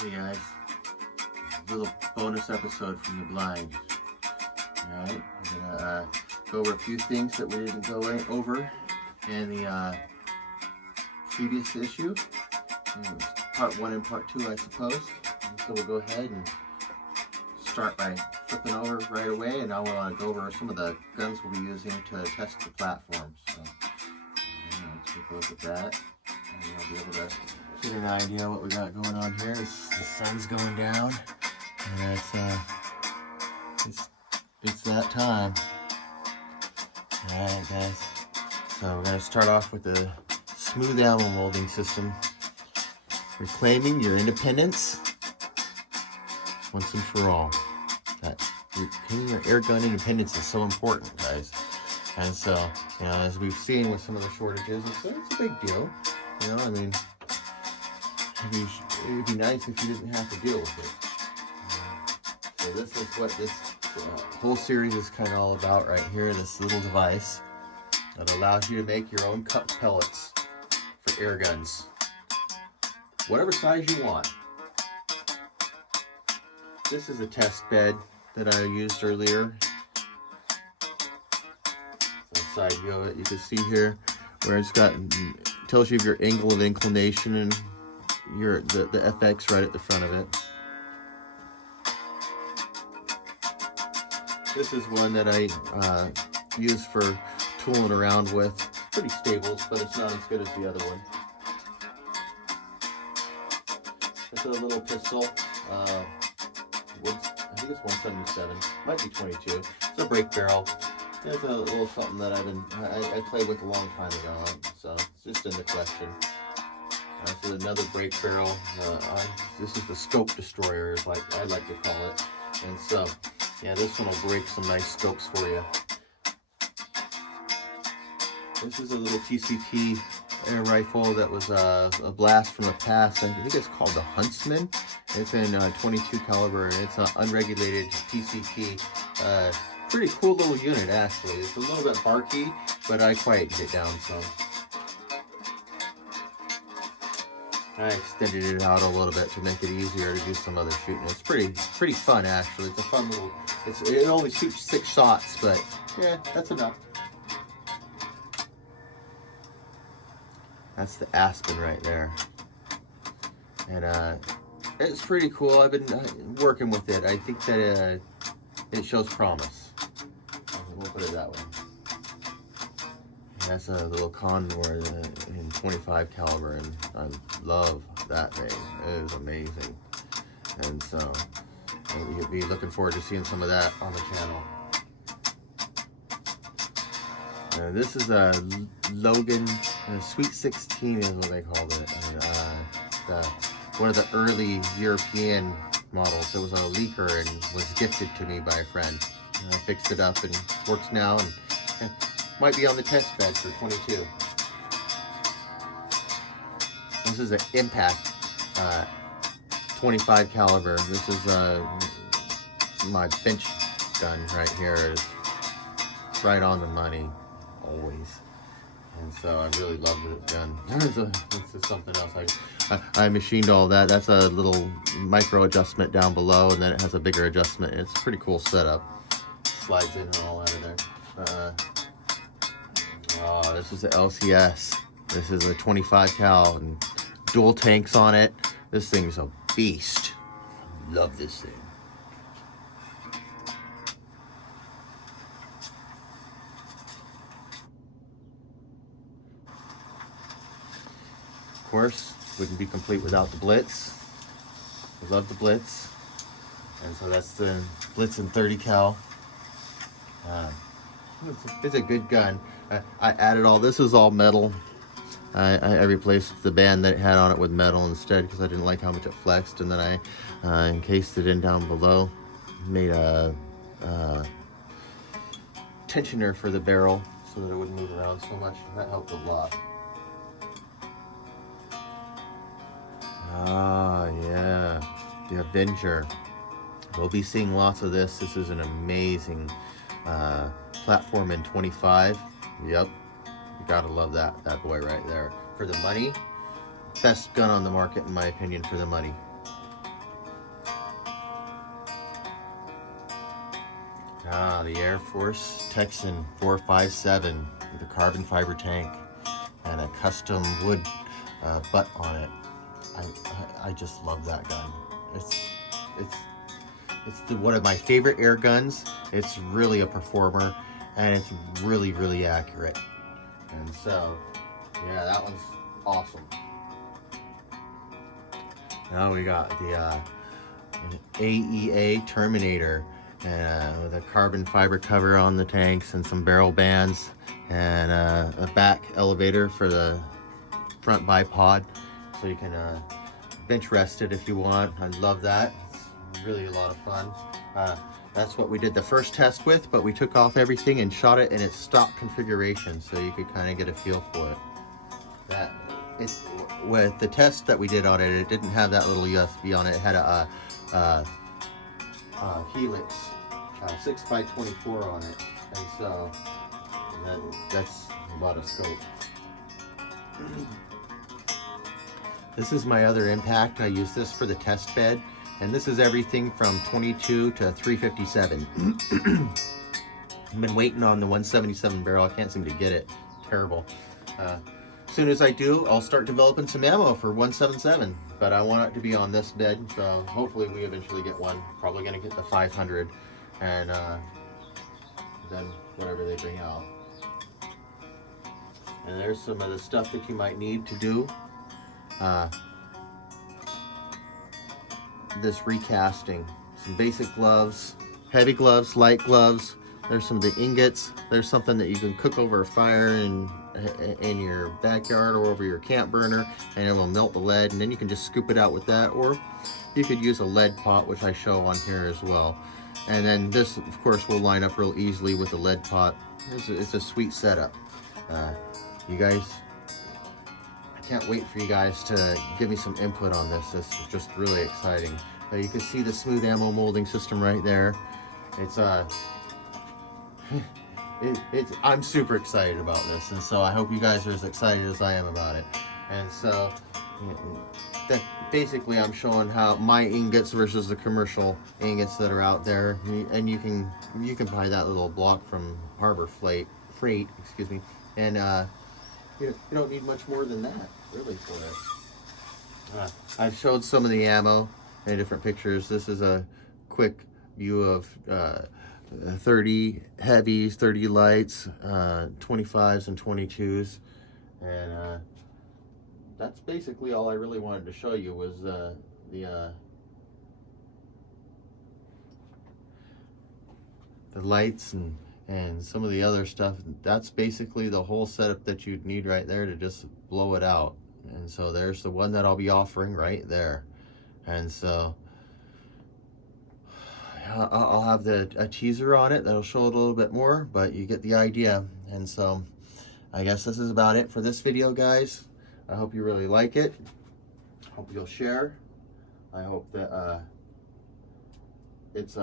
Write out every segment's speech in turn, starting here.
Hey guys, little bonus episode from the blind. Alright, I'm gonna go over a few things that we didn't go over in the previous issue. It was part 1 and part 2, I suppose. And so we'll go ahead and start by flipping over right away, and I want to go over some of the guns we'll be using to test the platform. So let's take a look at that, and you'll be able to get an idea what we got going on here. The sun's going down, and it's that time. Alright guys, so we're going to start off with the smooth ammo molding system. Reclaiming your independence once and for all. That reclaiming your air gun independence is so important, guys. And so, as we've seen with some of the shortages, it's a big deal. I mean, it'd be nice if you didn't have to deal with it. So this is what this whole series is kind of all about right here. This little device that allows you to make your own cup pellets for air guns. Whatever size you want. This is a test bed that I used earlier. So side view of it, you can see here where it's got, tells you your angle of inclination and the FX right at the front of it. This is one that I use for tooling around with. It's pretty stable, but it's not as good as the other one. It's a little pistol. I think it's 177. Might be 22. It's a break barrel. It's a little something that I played with a long time ago, so it's just in the collection. This is another break barrel. This is the scope destroyer, like I like to call it. And so, yeah, this one will break some nice scopes for you. This is a little PCP air rifle that was a blast from the past. I think it's called the Huntsman. It's in 22 caliber, and it's an unregulated PCP. Pretty cool little unit, actually. It's a little bit barky, but I quieted it down some. I extended it out a little bit to make it easier to do some other shooting. It's pretty fun, actually. It's a fun little. It only shoots 6 shots, but yeah, that's enough. That's the Aspen right there, and it's pretty cool. I've been working with it. I think that it shows promise. We'll put it that way. That's a little Condor in 25 caliber, and I love that thing. It is amazing. And so you'll be looking forward to seeing some of that on the channel. This is a Logan Sweet 16 is what they called it. And, one of the early European models. It was a leaker and was gifted to me by a friend. And I fixed it up and works now, and might be on the test bed for 22. This is an Impact 25 caliber. This is my bench gun right here. It's right on the money, always. And so I really love the gun. This is something else. I machined all that. That's a little micro adjustment down below, and then it has a bigger adjustment. It's a pretty cool setup. Slides in and all out of there. This is the LCS. This is a 25 cal and dual tanks on it. This thing's a beast. Love this thing. Of course, wouldn't be complete without the Blitz. We love the Blitz. And so that's the Blitz in 30 cal. It's a good gun. I added all, this is all metal. I replaced the band that it had on it with metal instead because I didn't like how much it flexed, and then I encased it in down below. Made a tensioner for the barrel so that it wouldn't move around so much. That helped a lot. Yeah, the Avenger. We'll be seeing lots of this. This is an amazing platform in 25. Yep, you gotta love that boy right there. For the money, best gun on the market in my opinion for the money. The Air Force Texan 457 with a carbon fiber tank and a custom wood butt on it. I just love that gun. It's one of my favorite air guns. It's really a performer, and it's really, really accurate. And so, yeah, that one's awesome. Now we got the AEA Terminator with a carbon fiber cover on the tanks and some barrel bands and a back elevator for the front bipod, so you can bench rest it if you want. I love that. It's really a lot of fun. That's what we did the first test with, but we took off everything and shot it in its stock configuration, so you could kind of get a feel for it. With the test that we did on it, it didn't have that little USB on it. It had a Helix 6x24 on it, and so that's about a scope. This is my other impact. I use this for the test bed, and this is everything from 22 to 357. I've been waiting on the 177 barrel. I can't seem to get it. Terrible. As soon as I do, I'll start developing some ammo for 177, but I want it to be on this bed, so hopefully we eventually get one. Probably gonna get the 500, and then whatever they bring out. And there's some of the stuff that you might need to do this recasting. Some basic gloves, heavy gloves, light gloves. There's some of the ingots. There's something that you can cook over a fire in your backyard or over your camp burner, and it will melt the lead, and then you can just scoop it out with that, or you could use a lead pot, which I show on here as well. And then this, of course, will line up real easily with the lead pot. It's a sweet setup. You guys, I can't wait for you guys to give me some input on this. This is just really exciting. You can see the smooth ammo molding system right there. I'm super excited about this, and so I hope you guys are as excited as I am about it. And so, basically, I'm showing how my ingots versus the commercial ingots that are out there, and you can buy that little block from Harbor Freight, excuse me, and you don't need much more than that, really, for it. I've showed some of the ammo in different pictures. This is a quick view of 30 heavies, 30 lights, 25s and 22s, and that's basically all I really wanted to show you was the lights and some of the other stuff. That's basically the whole setup that you'd need right there to just blow it out. And so there's the one that I'll be offering right there. And so I'll have a teaser on it that'll show it a little bit more, but you get the idea. And so I guess this is about it for this video, guys. I hope you really like it. Hope you'll share. I hope that it's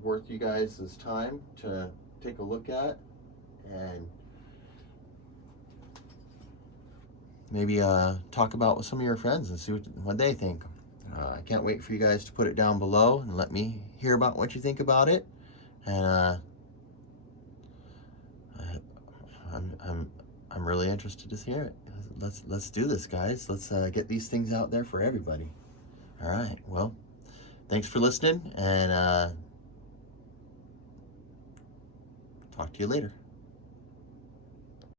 worth you guys' time to take a look at, and maybe talk about with some of your friends and see what they think. I can't wait for you guys to put it down below and let me hear about what you think about it. And I'm really interested to hear it. Let's do this, guys. Let's get these things out there for everybody. All right. Well, thanks for listening, and talk to you later.